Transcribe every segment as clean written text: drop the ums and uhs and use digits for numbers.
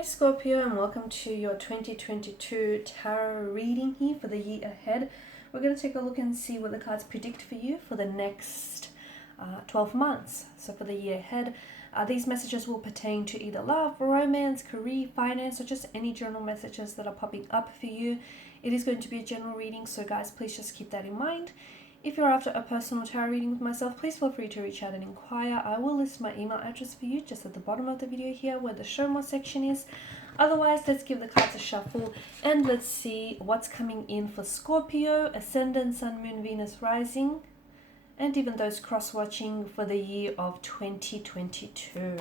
Hey Scorpio, and welcome to your 2022 tarot reading here for the year ahead. We're going to take a look and see what the cards predict for you for the next 12 months. So for the year ahead, these messages will pertain to either love, romance, career, finance, or just any general messages that are popping up for you. It is going to be a general reading, so guys, please just keep that in mind. If you're after a personal tarot reading with myself, please feel free to reach out and inquire. I will list my email address for you just at the bottom of the video here where the show more section is. Otherwise, let's give the cards a shuffle and let's see what's coming in for Scorpio, Ascendant, Sun, Moon, Venus, Rising, and even those cross-watching for the year of 2022.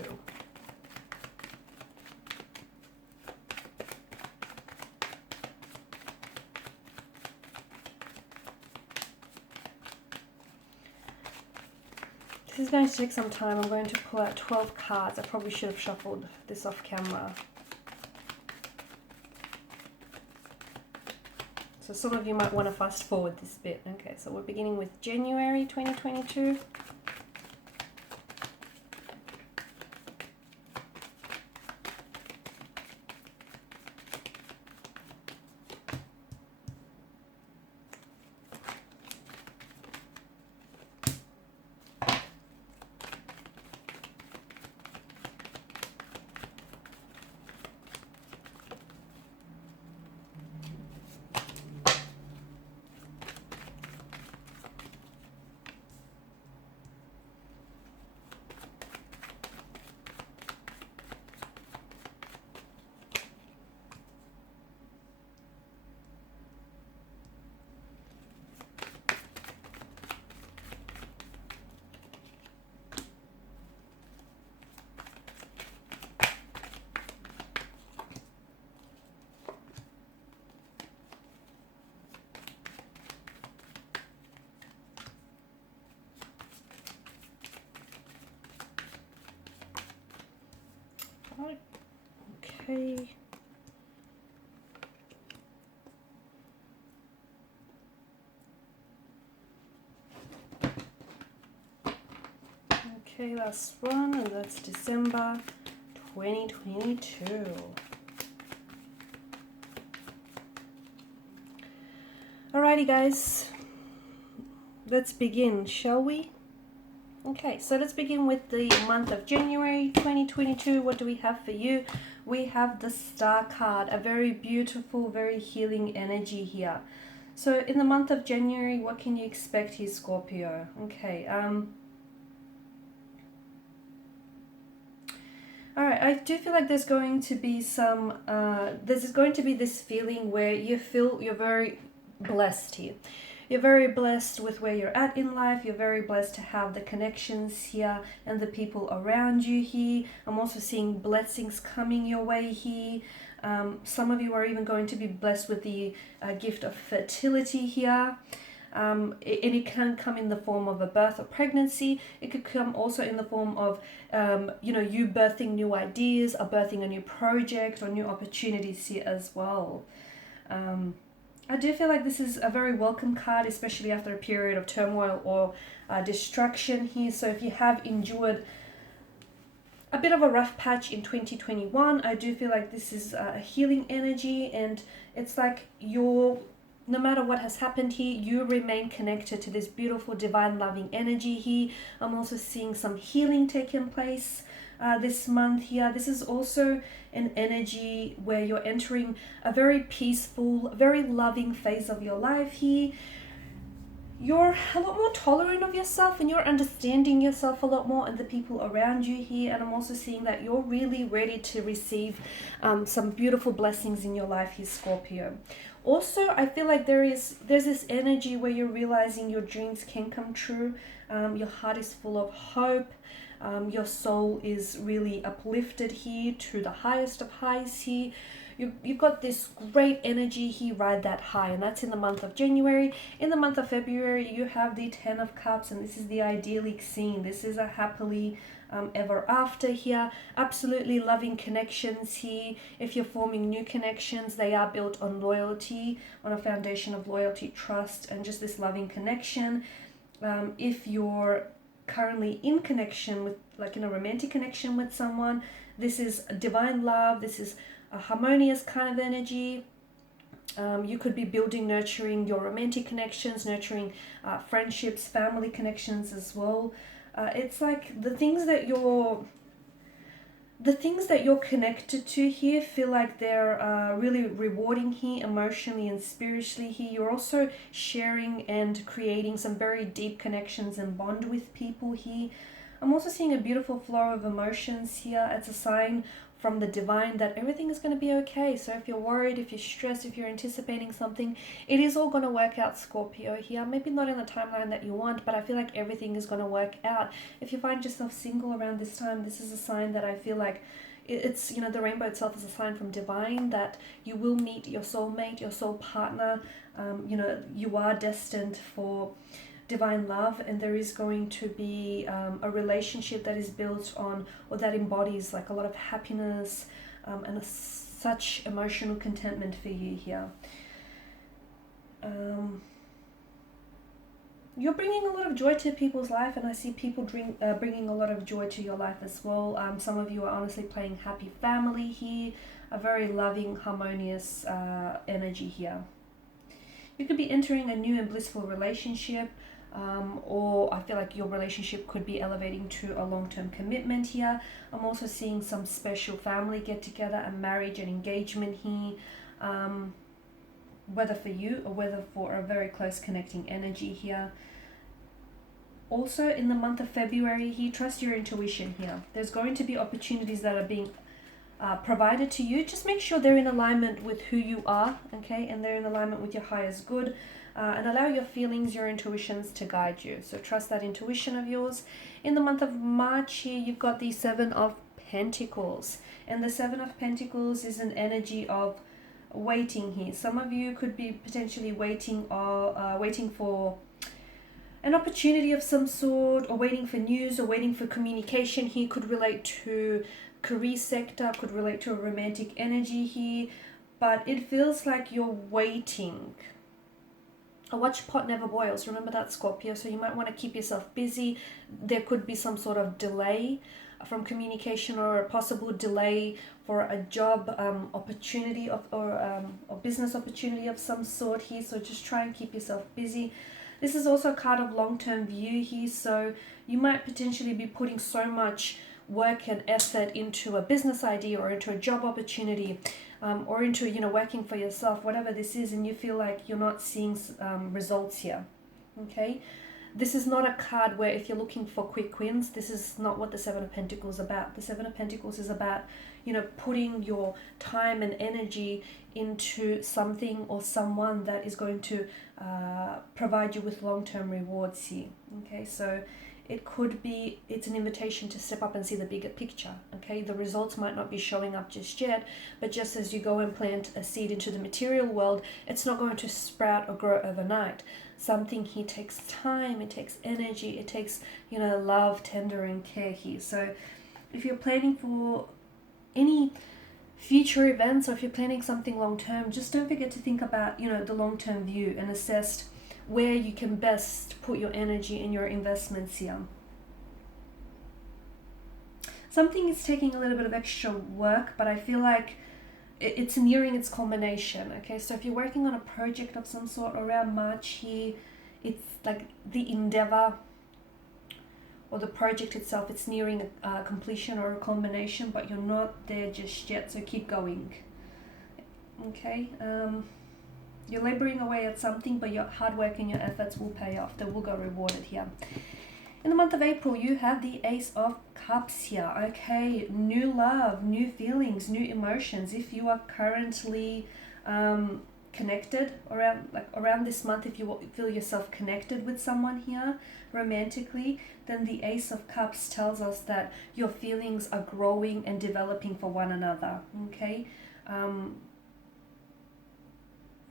This is going to take some time. I'm going to pull out 12 cards. I probably should have shuffled this off camera. So some of you might want to fast forward this bit. Okay, so we're beginning with January 2022. Okay. Okay, last one, and that's December 2022. Alrighty guys, let's begin, shall we? Okay, so let's begin with the month of January 2022. What do we have for you? We have the Star card, a very beautiful, very healing energy here. So in the month of January, what can you expect here, Scorpio? Okay, alright, I do feel like there's going to be some, there's going to be this feeling where you feel you're very blessed here. You're very blessed with where you're at in life. You're very blessed to have the connections here and the people around you here. I'm also seeing blessings coming your way here. Some of you are even going to be blessed with the gift of fertility here. It can come in the form of a birth or pregnancy. It could come also in the form of, you birthing new ideas or birthing a new project or new opportunities here as well. I do feel like this is a very welcome card, especially after a period of turmoil or distraction here. So if you have endured a bit of a rough patch in 2021, I do feel like this is a healing energy, and it's like no matter what has happened here, you remain connected to this beautiful divine loving energy here. I'm also seeing some healing taking place this month here. This is also an energy where you're entering a very peaceful, very loving phase of your life here. You're a lot more tolerant of yourself and you're understanding yourself a lot more and the people around you here. And I'm also seeing that you're really ready to receive some beautiful blessings in your life here, Scorpio. Also, I feel like there's this energy where you're realizing your dreams can come true. Your heart is full of hope. Your soul is really uplifted here to the highest of highs here. You've got this great energy here, ride that high, and that's in the month of January. In the month of February, you have the 10 of Cups, and this is the idyllic scene. This is a happily ever after here. Absolutely loving connections here. If you're forming new connections, they are built on loyalty, on a foundation of loyalty, trust, and just this loving connection. If you're currently in connection with, like in a romantic connection with someone, this is divine love. This is a harmonious kind of energy. You could be building, nurturing your romantic connections, nurturing friendships, family connections as well. It's like the things that you're connected to here feel like they're really rewarding here, emotionally and spiritually here. You're also sharing and creating some very deep connections and bond with people here. I'm also seeing a beautiful flow of emotions here. It's a sign from the divine that everything is going to be okay. So if you're worried, if you're stressed, if you're anticipating something, it is all going to work out, Scorpio here. Maybe not in the timeline that you want, but I feel like everything is going to work out. If you find yourself single around this time, this is a sign that I feel like it's, you know, the rainbow itself is a sign from divine that you will meet your soulmate, your soul partner. You know, you are destined for divine love, and there is going to be a relationship that is built on, or that embodies like a lot of happiness and such emotional contentment for you here. You're bringing a lot of joy to people's life, and I see people bringing a lot of joy to your life as well. Some of you are honestly playing happy family here, a very loving, harmonious energy here. You could be entering a new and blissful relationship, or I feel like your relationship could be elevating to a long-term commitment here. I'm also seeing some special family get-together, a marriage and engagement here, whether for you or whether for a very close connecting energy here. Also in the month of February here, trust your intuition here. There's going to be opportunities that are being provided to you. Just make sure they're in alignment with who you are, okay, and they're in alignment with your highest good, and allow your feelings, your intuitions to guide you. So trust that intuition of yours. In the month of March here, you've got the Seven of Pentacles, and the Seven of Pentacles is an energy of waiting here. Some of you could be potentially waiting for an opportunity of some sort, or waiting for news, or waiting for communication here. Could relate to career sector, could relate to a romantic energy here, but it feels like you're waiting. A watch pot never boils. Remember that, Scorpio. So you might want to keep yourself busy. There could be some sort of delay from communication, or a possible delay for a job opportunity or business opportunity of some sort here. So just try and keep yourself busy. This is also a card of long-term view here. So you might potentially be putting so much work and effort into a business idea, or into a job opportunity, or into, you know, working for yourself, whatever this is, and you feel like you're not seeing results here. Okay, this is not a card where if you're looking for quick wins, this is not what the Seven of Pentacles is about. The Seven of Pentacles is about, you know, putting your time and energy into something or someone that is going to provide you with long-term rewards here. Okay, so it could be, it's an invitation to step up and see the bigger picture, okay? The results might not be showing up just yet, but just as you go and plant a seed into the material world, it's not going to sprout or grow overnight. Something here takes time, it takes energy, it takes, you know, love, tender, and care here. So if you're planning for any future events, or if you're planning something long-term, just don't forget to think about, you know, the long-term view, and assess where you can best put your energy and your investments here. Something is taking a little bit of extra work, but I feel like it's nearing its culmination, okay? So if you're working on a project of some sort around March here, it's like the endeavor or the project itself, it's nearing a completion or a culmination, but you're not there just yet, so keep going, okay? You're laboring away at something, but your hard work and your efforts will pay off. They will go rewarded here. In the month of April, you have the Ace of Cups here. Okay, new love, new feelings, new emotions. If you are currently connected around this month, if you feel yourself connected with someone here romantically, then the Ace of Cups tells us that your feelings are growing and developing for one another. Okay.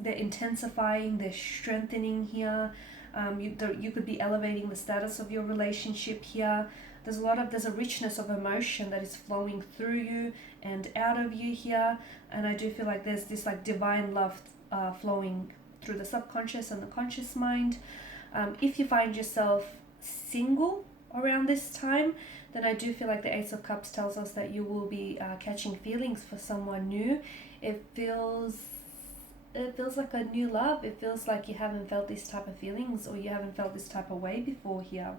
They're intensifying, they're strengthening here. You could be elevating the status of your relationship here. There's a richness of emotion that is flowing through you and out of you here. And I do feel like there's this like divine love flowing through the subconscious and the conscious mind. If you find yourself single, around this time, then I do feel like the Ace of Cups tells us that you will be catching feelings for someone new. It feels like a new love. It feels like you haven't felt this type of feelings, or you haven't felt this type of way before here.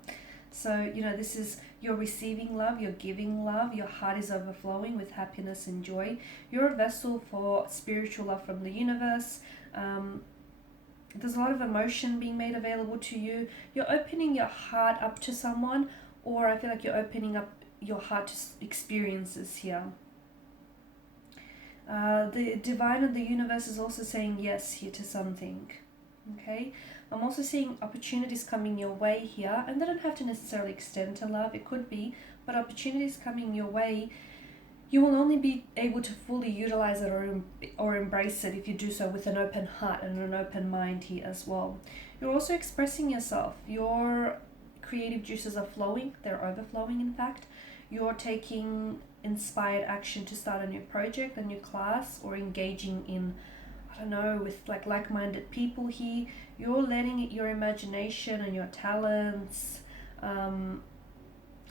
So, this is, you're receiving love, you're giving love, your heart is overflowing with happiness and joy. You're a vessel for spiritual love from the universe. There's a lot of emotion being made available to you. You're opening your heart up to someone, or I feel like you're opening up your heart to experiences here. The divine and the universe is also saying yes here to something. Okay, I'm also seeing opportunities coming your way here, and they don't have to necessarily extend to love. It could be, but opportunities coming your way, you will only be able to fully utilize it or embrace it if you do so with an open heart and an open mind here as well. You're also expressing yourself. Your creative juices are flowing. They're overflowing, in fact. You're taking inspired action to start a new project, a new class, or engaging in, I don't know, with like-minded people here. You're letting your imagination and your talents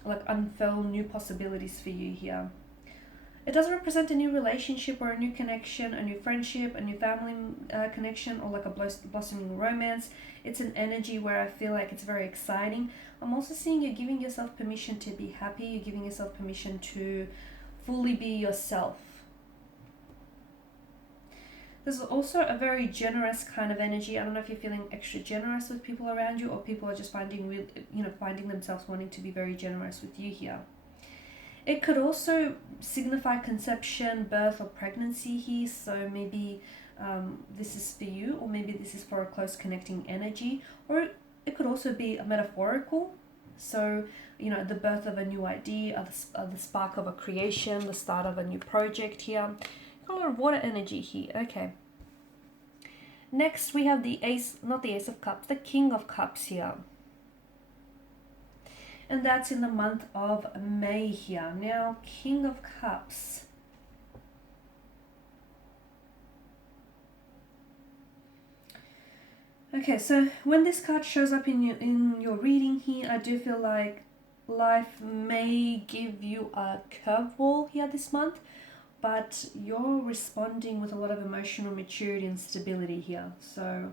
unfurl new possibilities for you here. It doesn't represent a new relationship or a new connection, a new friendship, a new family connection, or like a blossoming romance. It's an energy where I feel like it's very exciting. I'm also seeing you're giving yourself permission to be happy. You're giving yourself permission to fully be yourself. There's also a very generous kind of energy. I don't know if you're feeling extra generous with people around you, or people are just finding themselves wanting to be very generous with you here. It could also signify conception, birth, or pregnancy here. So maybe this is for you, or maybe this is for a close connecting energy, or it could also be a metaphorical. So, the birth of a new idea, the spark of a creation, the start of a new project here. Got a lot of water energy here. Okay. Next, we have the Ace, not the Ace of Cups, the King of Cups here. And that's in the month of May here. Now, King of Cups. Okay, so when this card shows up in your reading here, I do feel like life may give you a curveball here this month, but you're responding with a lot of emotional maturity and stability here. So,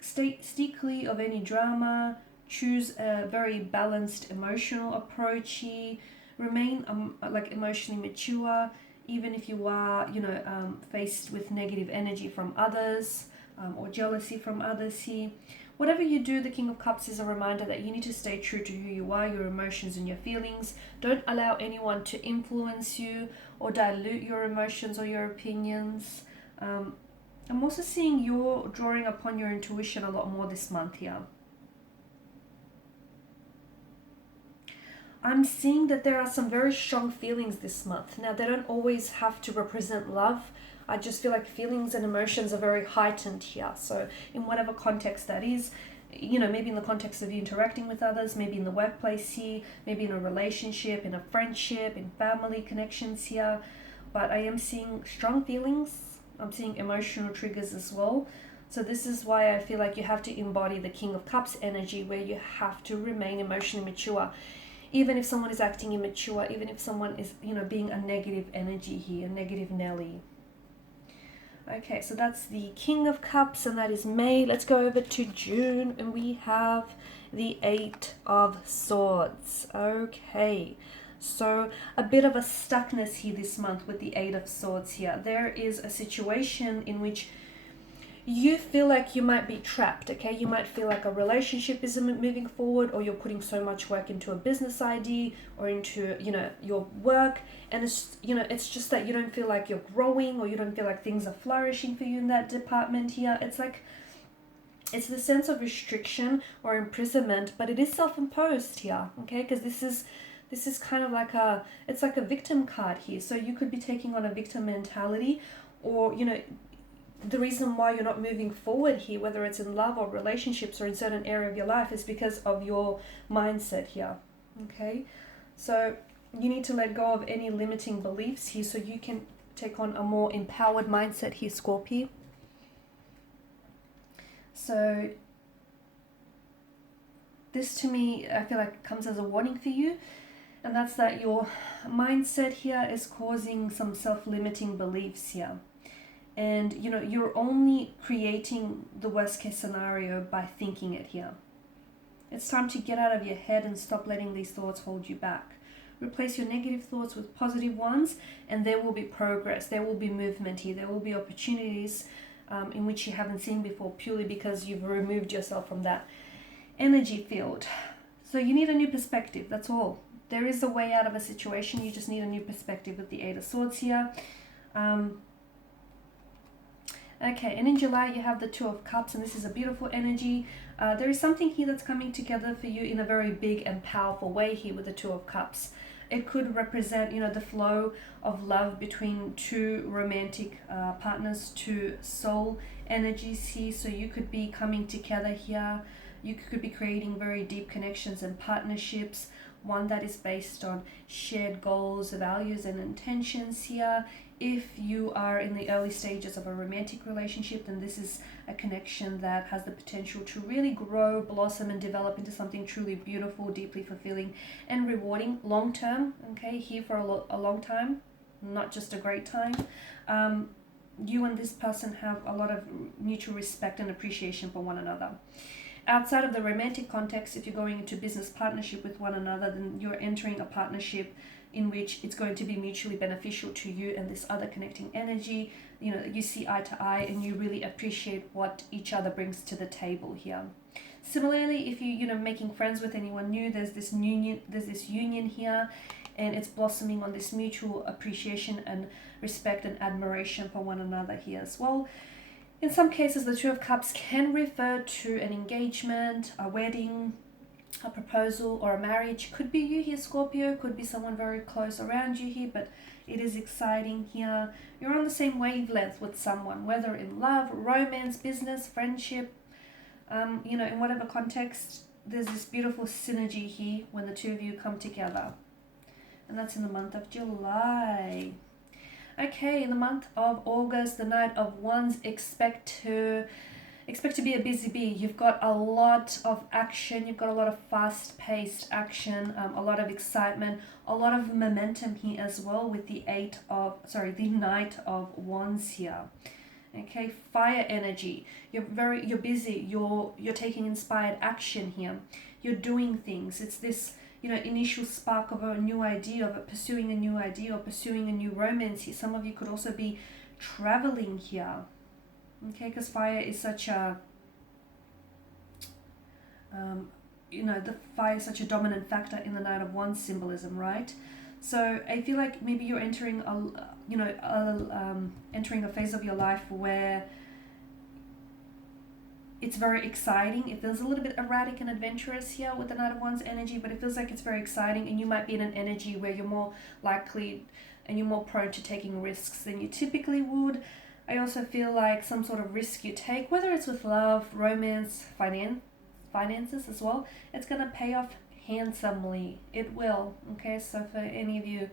stay clear of any drama. Choose a very balanced emotional approach here. Remain emotionally mature, even if you are faced with negative energy from others, or jealousy from others here. Whatever you do, the King of Cups is a reminder that you need to stay true to who you are, your emotions and your feelings. Don't allow anyone to influence you or dilute your emotions or your opinions. I'm also seeing you're drawing upon your intuition a lot more this month here. I'm seeing that there are some very strong feelings this month. Now, they don't always have to represent love. I just feel like feelings and emotions are very heightened here. So in whatever context that is, maybe in the context of you interacting with others, maybe in the workplace here, maybe in a relationship, in a friendship, in family connections here. But I am seeing strong feelings. I'm seeing emotional triggers as well. So this is why I feel like you have to embody the King of Cups energy, where you have to remain emotionally mature. Even if someone is acting immature, even if someone is, being a negative energy here, a negative Nelly. Okay, so that's the King of Cups, and that is May. Let's go over to June, and we have the Eight of Swords. Okay, so a bit of a stuckness here this month with the Eight of Swords here. There is a situation in which you feel like you might be trapped, okay? You might feel like a relationship isn't moving forward, or you're putting so much work into a business idea or into, your work, and it's just that you don't feel like you're growing, or you don't feel like things are flourishing for you in that department here. It's the sense of restriction or imprisonment, but it is self-imposed here, okay? Because this is kind of like it's like a victim card here. So you could be taking on a victim mentality, or, the reason why you're not moving forward here, whether it's in love or relationships or in certain area of your life, is because of your mindset here, okay? So you need to let go of any limiting beliefs here so you can take on a more empowered mindset here, Scorpio. So this to me, I feel like comes as a warning for you, and that's that your mindset here is causing some self-limiting beliefs here. And you know, you're only creating the worst case scenario by thinking it here. It's time to get out of your head and stop letting these thoughts hold you back. Replace your negative thoughts with positive ones, and there will be progress, there will be movement here, there will be opportunities in which you haven't seen before, purely because you've removed yourself from that energy field. So you need a new perspective, that's all. There is a way out of a situation, you just need a new perspective with the Eight of Swords here. Okay, and in July you have the Two of Cups, and this is a beautiful energy. There is something here that's coming together for you in a very big and powerful way here with the Two of Cups. It could represent, you know, the flow of love between two romantic partners, two soul energies here. So you could be coming together here. You could be creating very deep connections and partnerships, one that is based on shared goals, values, and intentions here. If you are in the early stages of a romantic relationship, then this is a connection that has the potential to really grow, blossom, and develop into something truly beautiful, deeply fulfilling, and rewarding long term. Okay, here for a long time, not just a great time. You and this person have a lot of mutual respect and appreciation for one another. Outside of the romantic context, if you're going into business partnership with one another, then you're entering a partnership in which it's going to be mutually beneficial to you and this other connecting energy. You know, you see eye to eye and you really appreciate what each other brings to the table here. Similarly, if you know, making friends with anyone new, there's this union here, and it's blossoming on this mutual appreciation and respect and admiration for one another here as well. In some cases, the Two of Cups can refer to an engagement, a wedding, a proposal, or a marriage. Could be you here, Scorpio, could be someone very close around you here, but it is exciting here. You're on the same wavelength with someone, whether in love, romance, business, friendship, you know, in whatever context. There's this beautiful synergy here when the two of you come together, and that's in the month of July. Okay, in the month of August, the Knight of Wands, expect to be a busy bee. You've got a lot of action, you've got a lot of fast-paced action, a lot of excitement, a lot of momentum here as well with the Knight of Wands here. Okay, fire energy. You're busy, you're taking inspired action here. You're doing things. It's this, you know, initial spark of a new idea, of pursuing a new idea or pursuing a new romance here. Some of you could also be traveling here. Okay, because fire is such a, you know, the fire is such a dominant factor in the Knight of Wands symbolism, right? So I feel like maybe you're entering entering a phase of your life where it's very exciting. It feels a little bit erratic and adventurous here with the Knight of Wands energy, but it feels like it's very exciting, and you might be in an energy where you're more likely and you're more prone to taking risks than you typically would. I also feel like some sort of risk you take, whether it's with love, romance, finances as well, it's going to pay off handsomely. It will. Okay, so for any of you,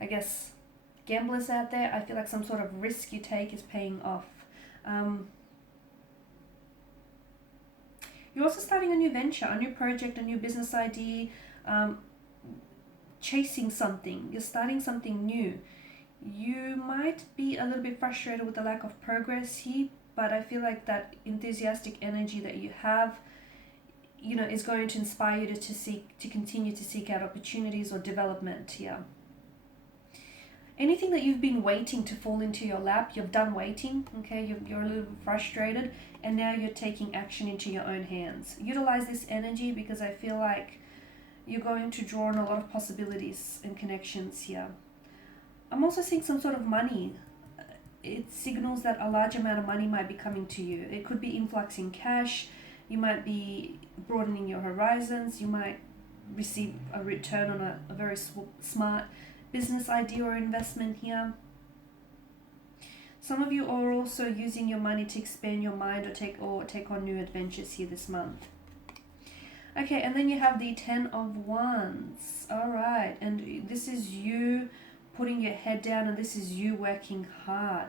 I guess, gamblers out there, I feel like some sort of risk you take is paying off. You're also starting a new venture, a new project, a new business idea, chasing something. You're starting something new. You might be a little bit frustrated with the lack of progress here, but I feel like that enthusiastic energy that you have, you know, is going to inspire you to continue to seek out opportunities or development here. Anything that you've been waiting to fall into your lap, you've done waiting, okay? You're a little frustrated, and now you're taking action into your own hands. Utilize this energy, because I feel like you're going to draw on a lot of possibilities and connections here. I'm also seeing some sort of money. It signals that a large amount of money might be coming to you. It could be influx in cash. You might be broadening your horizons. You might receive a return on a very smart business idea or investment here. Some of you are also using your money to expand your mind or take on new adventures here this month. Okay, and then you have the Ten of Wands. All right, and this is you putting your head down, and this is you working hard.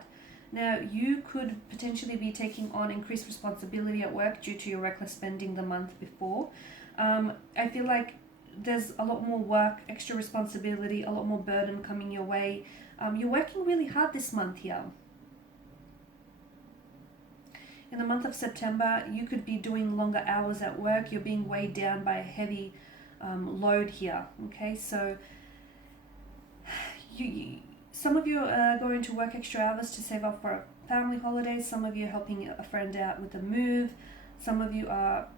Now, you could potentially be taking on increased responsibility at work due to your reckless spending the month before. I feel like there's a lot more work, extra responsibility, a lot more burden coming your way. You're working really hard this month here. In the month of September, you could be doing longer hours at work. You're being weighed down by a heavy load here. Okay, so some of you are going to work extra hours to save up for a family holiday. Some of you are helping a friend out with a move. Some of you are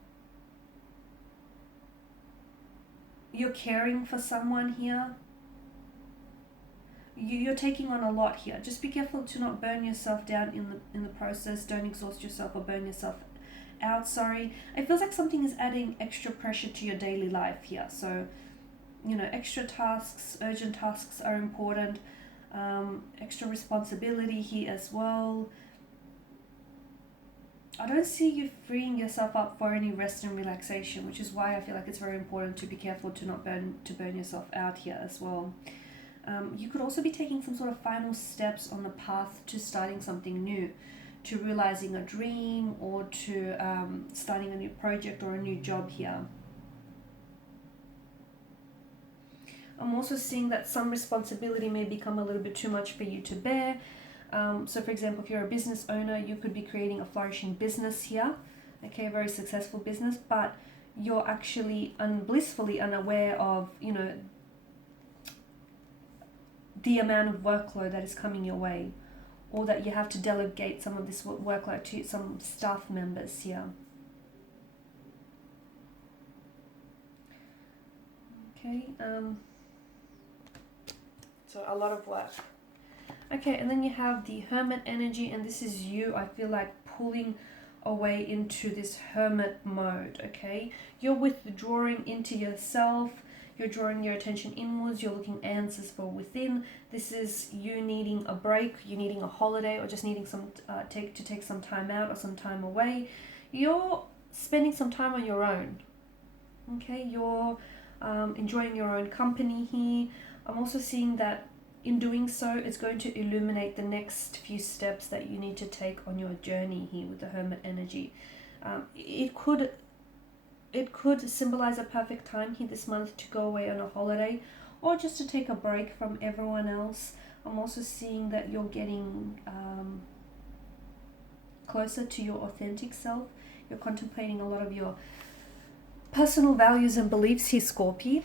you're caring for someone here. You're taking on a lot here. Just be careful to not burn yourself down in the process. Don't exhaust yourself or burn yourself out. Sorry. It feels like something is adding extra pressure to your daily life here. So, extra tasks, urgent tasks are important. Extra responsibility here as well. I don't see you freeing yourself up for any rest and relaxation, which is why I feel like it's very important to be careful to not burn yourself out here as well. You could also be taking some sort of final steps on the path to starting something new, to realizing a dream, or to starting a new project or a new job here. I'm also seeing that some responsibility may become a little bit too much for you to bear. So for example, if you're a business owner, you could be creating a flourishing business here, okay, a very successful business, but you're actually blissfully unaware of, the amount of workload that is coming your way, or that you have to delegate some of this workload to some staff members here. Okay, so a lot of work. Okay, and then you have the hermit energy, and this is you, I feel like, pulling away into this hermit mode, okay? You're withdrawing into yourself. You're drawing your attention inwards. You're looking answers for within. This is you needing a break, you needing a holiday, or just needing some take some time out or some time away. You're spending some time on your own. Okay, you're enjoying your own company here. I'm also seeing that in doing so, it's going to illuminate the next few steps that you need to take on your journey here with the hermit energy. It could symbolize a perfect time here this month to go away on a holiday, or just to take a break from everyone else. I'm also seeing that you're getting closer to your authentic self. You're contemplating a lot of your personal values and beliefs here, Scorpio.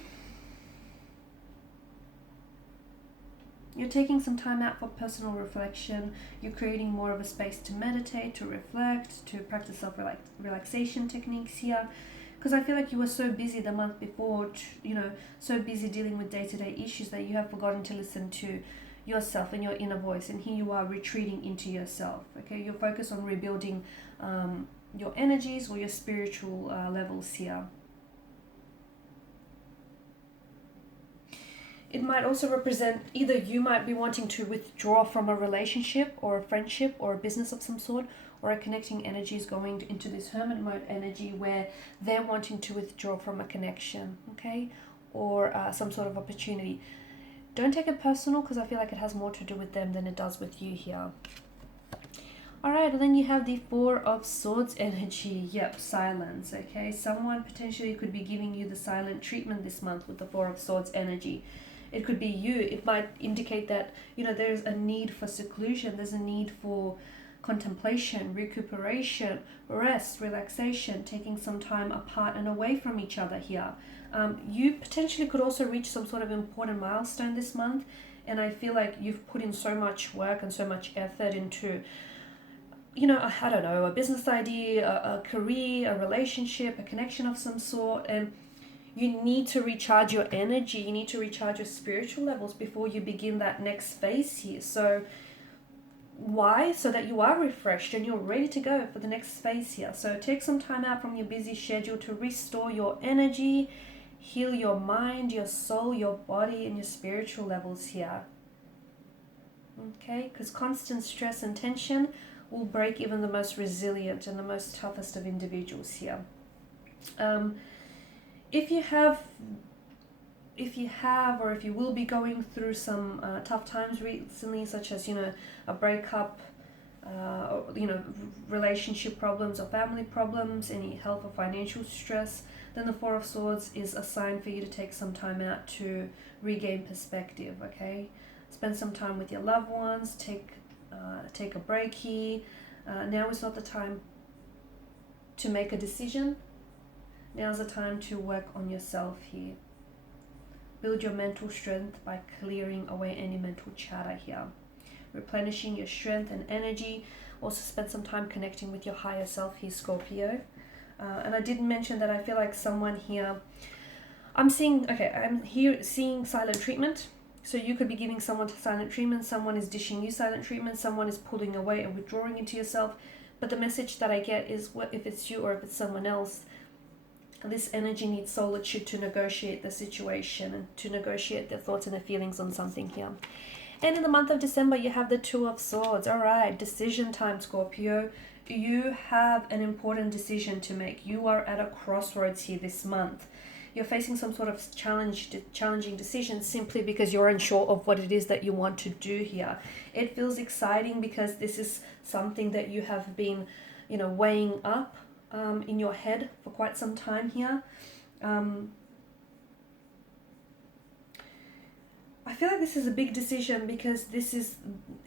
You're taking some time out for personal reflection. You're creating more of a space to meditate, to reflect, to practice self-relaxation techniques here. Because I feel like you were so busy the month before, so busy dealing with day-to-day issues that you have forgotten to listen to yourself and your inner voice. And here you are retreating into yourself. Okay, you're focused on rebuilding your energies or your spiritual levels here. It might also represent either you might be wanting to withdraw from a relationship or a friendship or a business of some sort, or a connecting energy is going into this hermit mode energy where they're wanting to withdraw from a connection, okay, or some sort of opportunity. Don't take it personal, because I feel like it has more to do with them than it does with you here. Alright, and then you have the Four of Swords energy. Yep, silence, okay? Someone potentially could be giving you the silent treatment this month with the Four of Swords energy. It could be you. It might indicate that, there's a need for seclusion. There's a need for contemplation, recuperation, rest, relaxation, taking some time apart and away from each other here. You potentially could also reach some sort of important milestone this month, and I feel like you've put in so much work and so much effort into, I don't know, a business idea, a career, a relationship, a connection of some sort, and you need to recharge your energy. You need to recharge your spiritual levels before you begin that next phase here. So why? So that you are refreshed and you're ready to go for the next phase here. So take some time out from your busy schedule to restore your energy, heal your mind, your soul, your body, and your spiritual levels here. Okay, because constant stress and tension will break even the most resilient and the most toughest of individuals here. If you will be going through some tough times recently, such as, a breakup, or, relationship problems or family problems, any health or financial stress, then the Four of Swords is a sign for you to take some time out to regain perspective, okay? Spend some time with your loved ones, take a break here. Now is not the time to make a decision. Now's the time to work on yourself here. Build your mental strength by clearing away any mental chatter here. Replenishing your strength and energy. Also spend some time connecting with your higher self here, Scorpio. And I didn't mention that I feel like someone here, I'm here seeing silent treatment. So you could be giving someone silent treatment, someone is dishing you silent treatment, someone is pulling away and withdrawing into yourself. But the message that I get is, if it's you or if it's someone else, this energy needs solitude to negotiate the situation and to negotiate their thoughts and their feelings on something here. And in the month of December, you have the Two of Swords. All right, decision time, Scorpio. You have an important decision to make. You are at a crossroads here this month. You're facing some sort of challenging decision simply because you're unsure of what it is that you want to do here. It feels exciting because this is something that you have been, weighing up in your head for quite some time here. I feel like this is a big decision because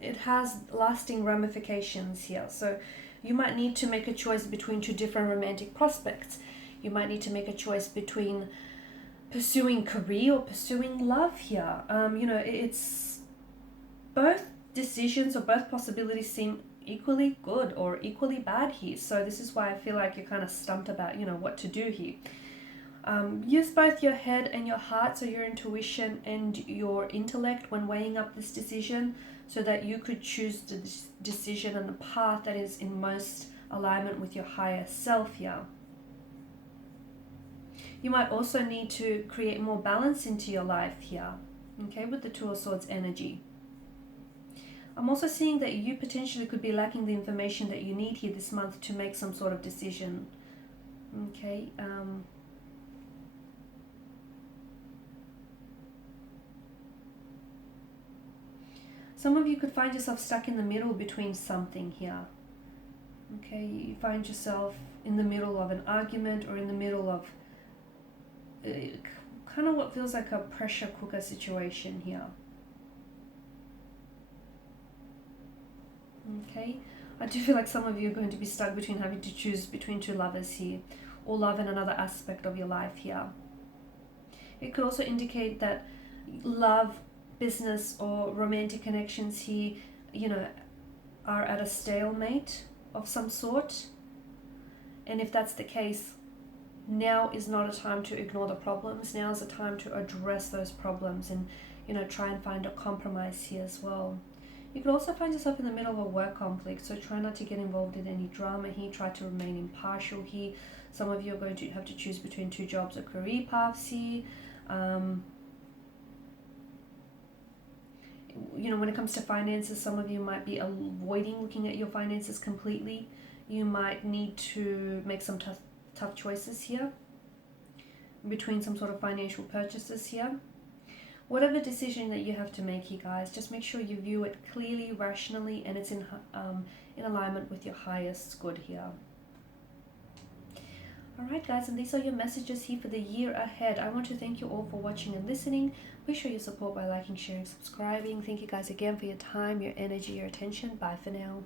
it has lasting ramifications here. So you might need to make a choice between two different romantic prospects. You might need to make a choice between pursuing career or pursuing love here. It's both decisions or both possibilities seem equally good or equally bad here. So this is why I feel like you're kind of stumped about, what to do here. Use both your head and your heart, so your intuition and your intellect when weighing up this decision, so that you could choose the decision and the path that is in most alignment with your higher self here. You might also need to create more balance into your life here, okay, with the Two of Swords energy. I'm also seeing that you potentially could be lacking the information that you need here this month to make some sort of decision, okay. Some of you could find yourself stuck in the middle between something here. Okay, you find yourself in the middle of an argument or in the middle of kind of what feels like a pressure cooker situation here. Okay, I do feel like some of you are going to be stuck between having to choose between two lovers here, or love in another aspect of your life here. It could also indicate that love, business or romantic connections here, are at a stalemate of some sort. And if that's the case, now is not a time to ignore the problems. Now is a time to address those problems and, try and find a compromise here as well. You could also find yourself in the middle of a work conflict, so try not to get involved in any drama here. Try to remain impartial here. Some of you are going to have to choose between two jobs or career paths here. When it comes to finances, some of you might be avoiding looking at your finances completely. You might need to make some tough choices here between some sort of financial purchases here. Whatever decision that you have to make here, guys, just make sure you view it clearly, rationally, and it's in alignment with your highest good here. Alright guys, and these are your messages here for the year ahead. I want to thank you all for watching and listening. Please show your support by liking, sharing, subscribing. Thank you guys again for your time, your energy, your attention. Bye for now.